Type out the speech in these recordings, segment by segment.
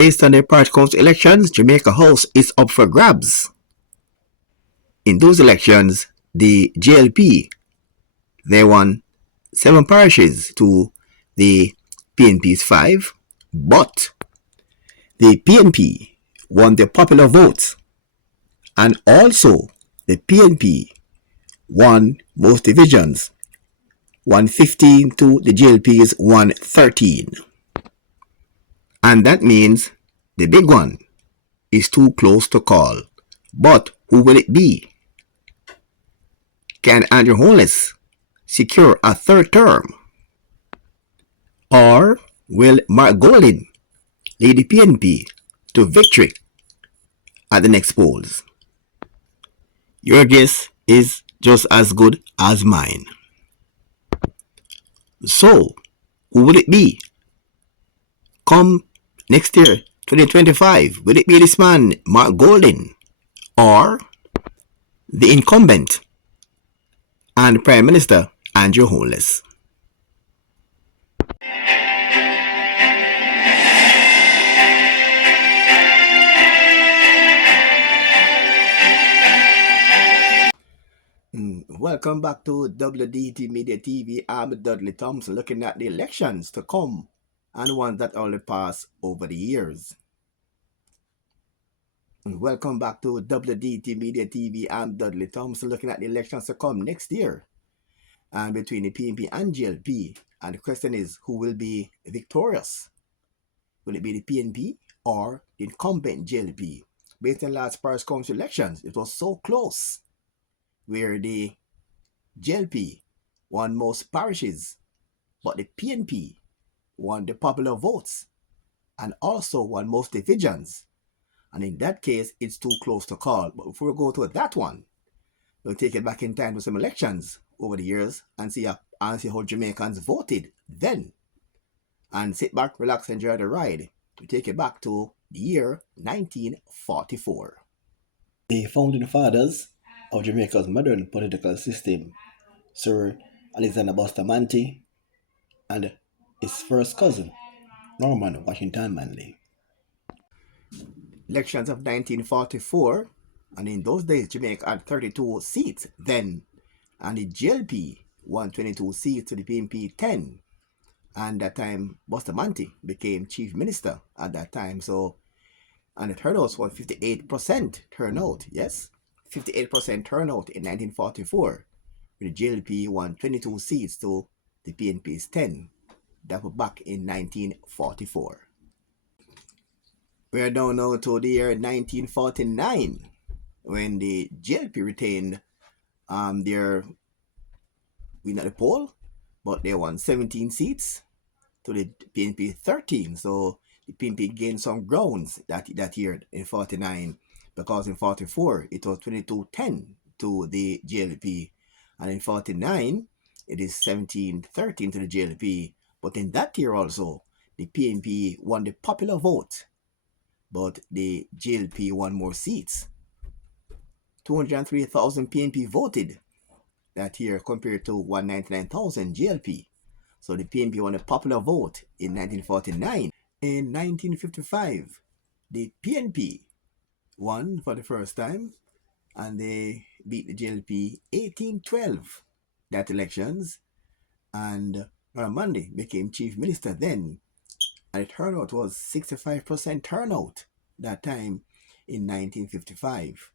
Based on the party council elections, Jamaica House is up for grabs. In those elections, the JLP, they won 7 parishes to the PNP's 5, but the PNP won the popular votes, and also the PNP won most divisions, 115 to the JLP's 113. And that means the big one is too close to call. But who will it be? Can Andrew Holness secure a third term? Or will Mark Golding lead the PNP to victory at the next polls? Your guess is just as good as mine. So, who will it be? Come next year, 2025, will it be this man, Mark Golding, or the incumbent and Prime Minister, Andrew Holness? Welcome back to WDT Media TV. I'm Dudley Thompson, looking at the elections to come and ones that only passed over the years. Welcome back to WDT Media TV. I'm Dudley Thompson, looking at the elections to come next year and between the PNP and GLP. And the question is, who will be victorious? Will it be the PNP or the incumbent GLP? Based on last Paris Council elections, it was so close, where the GLP won most parishes, but the PNP won the popular votes and also won most divisions. And in that case, it's too close to call. But before we go to that one, we'll take it back in time to some elections over the years and see how Jamaicans voted then. And sit back, relax, enjoy the ride. We take it back to the year 1944. The founding fathers of Jamaica's modern political system, Sir Alexander Bustamante and his first cousin, Norman Washington Manley. Elections of 1944, and in those days Jamaica had 32 seats then, and the GLP won 22 seats to the PNP 10, and that time Bustamante became chief minister at that time. So, and the turnout was 58% turnout, yes, 58% turnout in 1944. The GLP won 22 seats to the PNP's 10. That was back in 1944. We are down now to the year 1949, when the GLP retained their win at the poll, but they won 17 seats to the PNP 13. So the PNP gained some grounds that year in 49, because in 44 it was 22-10 to the GLP, and in 49 it is 17-13 to the GLP. But in that year also, the PNP won the popular vote, but the GLP won more seats. 203,000 PNP voted that year compared to 199,000 GLP. So the PNP won a popular vote in 1949. In 1955, the PNP won for the first time, and they beat the GLP 18-12 that elections, and Monday became chief minister then, and the turnout was 65% turnout that time in 1955.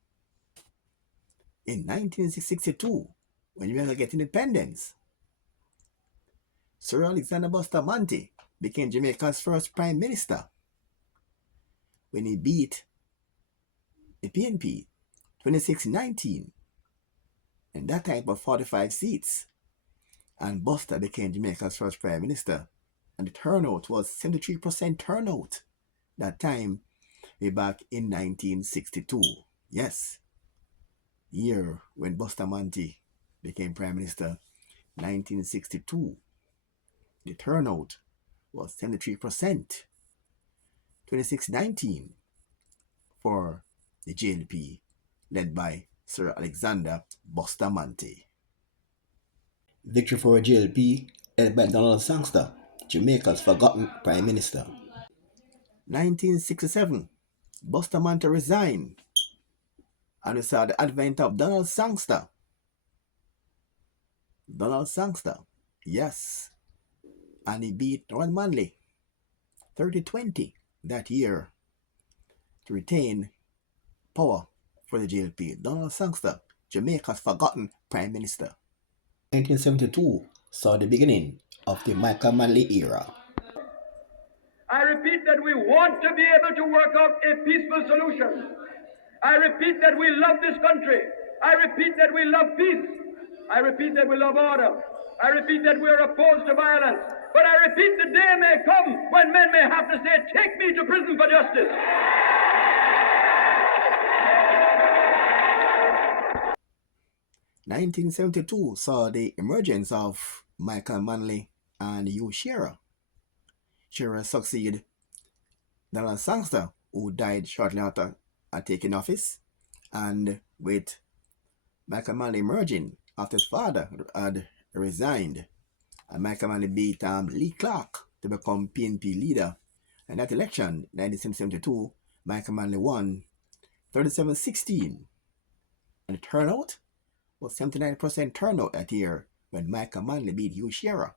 In 1962, when we were getting independence, Sir Alexander Bustamante became Jamaica's first prime minister when he beat the PNP 26-19, and that time for 45 seats, and Buster became Jamaica's first prime minister, and the turnout was 73% turnout that time way back in 1962. Yes, year when Bustamante became prime minister, 1962. The turnout was 73%, 26-19 for the JLP, led by Sir Alexander Bustamante. Victory for a JLP, led by Donald Sangster, Jamaica's forgotten prime minister. 1967, Bustamante resigned, and we saw the advent of Donald Sangster. Donald Sangster, yes, and he beat Ron Manley 30-20 that year to retain power for the JLP. Donald Sangster, Jamaica's forgotten Prime Minister. 1972 saw the beginning of the Michael Manley era. I repeat that we want to be able to work out a peaceful solution. I repeat that we love this country. I repeat that we love peace. I repeat that we love order. I repeat that we are opposed to violence. But I repeat the day may come when men may have to say, take me to prison for justice. 1972 saw the emergence of Michael Manley and Hugh Shearer. Shearer succeeded Donald Sangster, who died shortly after taking office, and with Michael Manley emerging after his father had resigned, and Michael Manley beat Lee Clark to become PNP leader. In that election, 1972, Michael Manley won 37-16, and the turnout was 79% turnout that year when Michael Manley beat Hugh Shearer.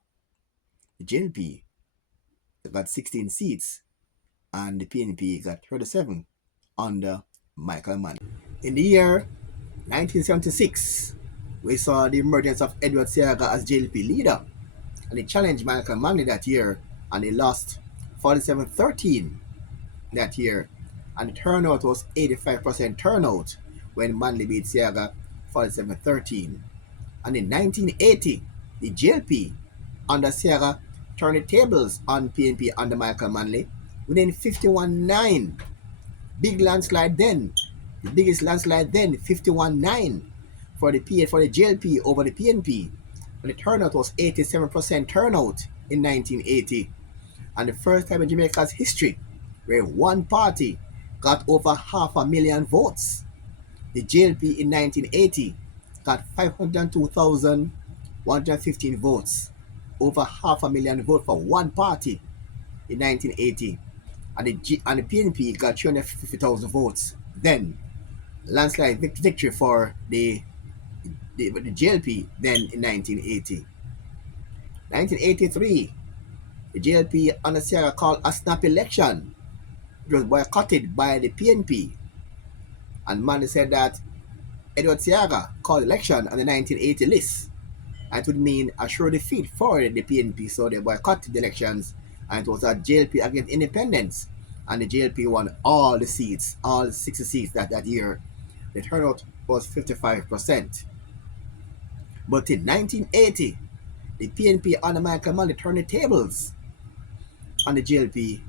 The JLP got 16 seats and the PNP got 37 under Michael Manley. In the year 1976, we saw the emergence of Edward Seaga as JLP leader, and he challenged Michael Manley that year, and he lost 47-13 that year, and the turnout was 85% turnout when Manley beat Seaga 47-13. And in 1980, the JLP under Seaga turned the tables on PNP under Michael Manley within 51-9. Big landslide then, the biggest landslide then, 51-9 for the JLP over the PNP. And the turnout was 87% turnout in 1980. And the first time in Jamaica's history where one party got over 500,000 votes. The JLP in 1980 got 502,115 votes, over 500,000 votes for one party in 1980, and the PNP got 350,000 votes. Then, landslide victory for the JLP then in 1980. 1983, the JLP under Sierra called a snap election. It was boycotted by the PNP, and Manley said that Edward Seaga called election on the 1980 list. It would mean a sure defeat for the PNP, so they boycotted the elections, and it was a JLP against independence, and the JLP won all the seats, all 60 seats that year. The turnout was 55%. But in 1980, the PNP under Michael Manley turned the tables on the JLP,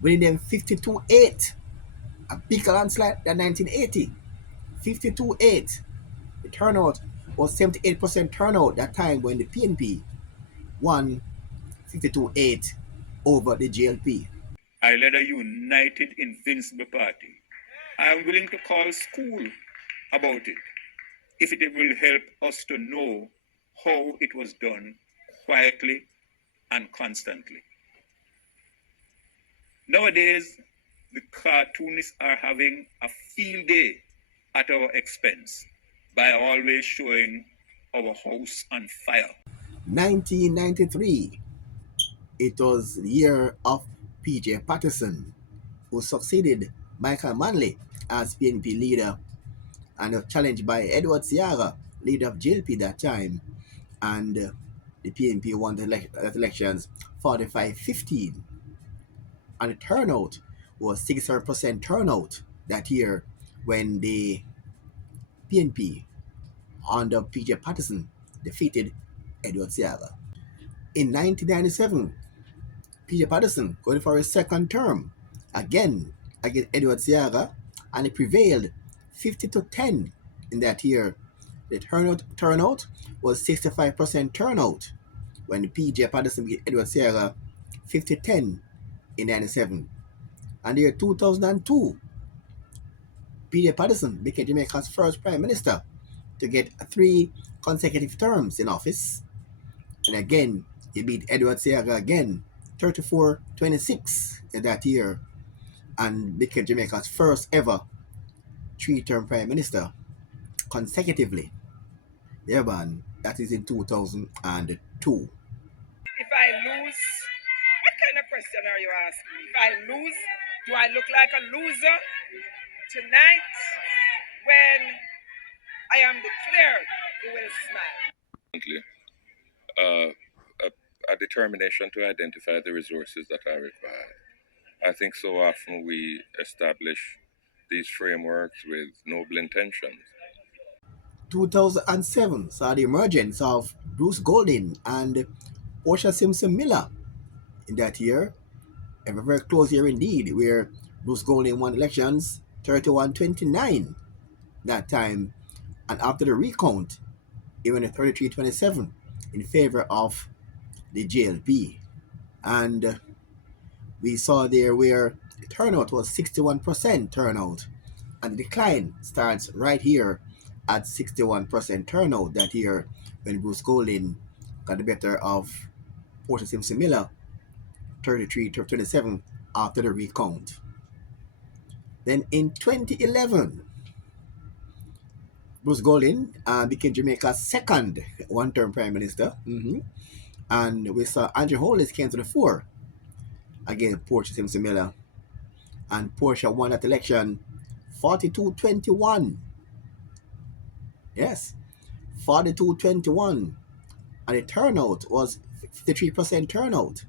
winning them 52-8, a bigger landslide than 1980. 52-8. The turnout was 78% turnout that time when the PNP won 52-8 over the JLP. I led a united, invincible party. I am willing to call school about it if it will help us to know how it was done quietly and constantly. Nowadays, the cartoonists are having a field day at our expense by always showing our house on fire. 1993, it was the year of P.J. Patterson, who succeeded Michael Manley as PNP leader and was challenged by Edward Seaga, leader of JLP that time, and the PNP won the elections 45-15. And the turnout was 67% turnout that year when the PNP under P.J. Patterson defeated Edward Seaga. In 1997, P.J. Patterson going for his second term again against Edward Seaga, and he prevailed 50-10 in that year. The turnout was 65% turnout when P.J. Patterson beat Edward Seaga 50-10 in 97. And the year 2002, P.J. Patterson became Jamaica's first Prime Minister to get 3 consecutive terms in office. And again, he beat Edward Seaga again 34-26 in that year and became Jamaica's first ever three-term prime minister consecutively. Yeah, man, that is in 2002. If I lose, what kind of question are you asking? If I lose, do I look like a loser? Tonight, when I am declared, you will smile. A determination to identify the resources that are required. I think so often we establish these frameworks with noble intentions. 2007 saw the emergence of Bruce Golding and Portia Simpson Miller in that year. A very close year indeed, where Bruce Golding won elections 31-29 that time, and after the recount, even a 33-27 in favor of the JLP. And we saw there where the turnout was 61% turnout, and the decline starts right here at 61% turnout that year when Bruce Golding got the better of Portia Simpson Miller 33-27 after the recount. Then in 2011, Bruce Golding became Jamaica's second one-term prime minister. And we saw Andrew Holness came to the fore against Portia Simpson Miller. And Portia won that election 42-21. Yes, 42-21. And the turnout was 53% turnout.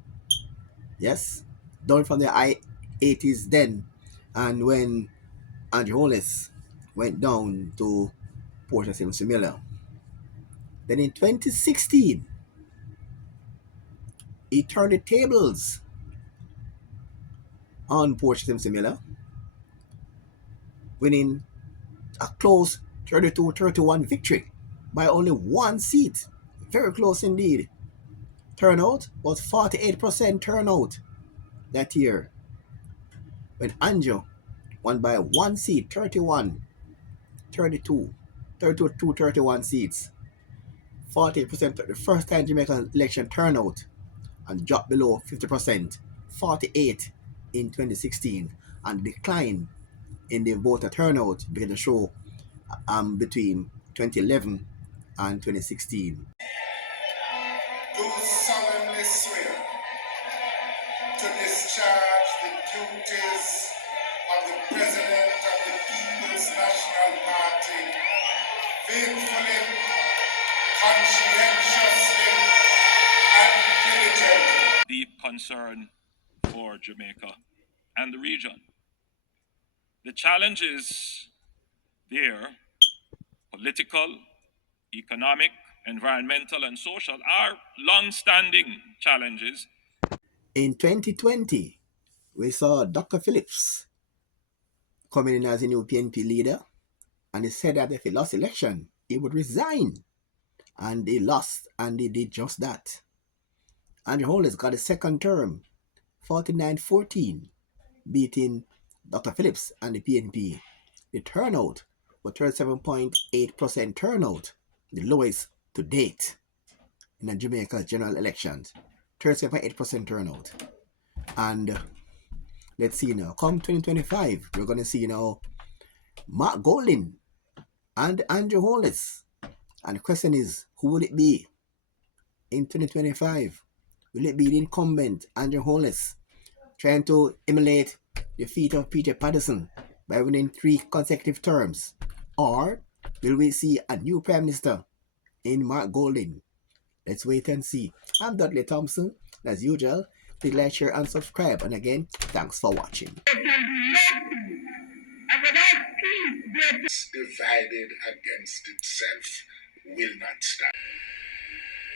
Yes, down from the high 80s then. And when Andrew Holness went down to Portia Simpson Miller. Then in 2016, he turned the tables on Portia Simpson Miller, winning a close 32-31 victory by only one seat. Very close indeed. Turnout was 48% turnout that year, when Anjo won by one seat, 31, 32, 32, 31 seats. 48% the first time Jamaican election turnout and dropped below 50%, 48 in 2016, and decline in the voter turnout began to show between 2011 and 2016. Do solemnly swear to discharge the duties of the President of the People's National Party faithfully, conscientiously, and diligently. Deep concern for Jamaica and the region. The challenges there, political, economic, environmental, and social, are long-standing challenges. In 2020, we saw Dr. Phillips coming in as a new PNP leader, and he said that if he lost election, he would resign. And he lost, and he did just that. Andrew Holness got a second term, 49-14, beating Dr. Phillips and the PNP. The turnout was 37.8% turnout, the lowest to date in the Jamaica general elections. 37.8% turnout. And let's see now, come 2025, we're going to see now Mark Golding and Andrew Holness. And the question is, who will it be in 2025? Will it be the incumbent Andrew Holness trying to emulate the feat of Peter Patterson by winning 3 consecutive terms? Or will we see a new Prime Minister in Mark Golding? Let's wait and see. I'm Dudley Thompson. As usual, please like, share, and subscribe. And again, thanks for watching. Divided against itself will not stand.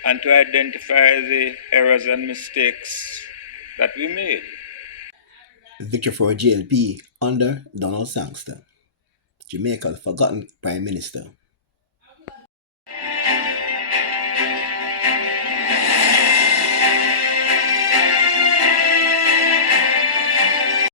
And to identify the errors and mistakes that we made. Victory for JLP under Donald Sangster, Jamaica's forgotten Prime Minister.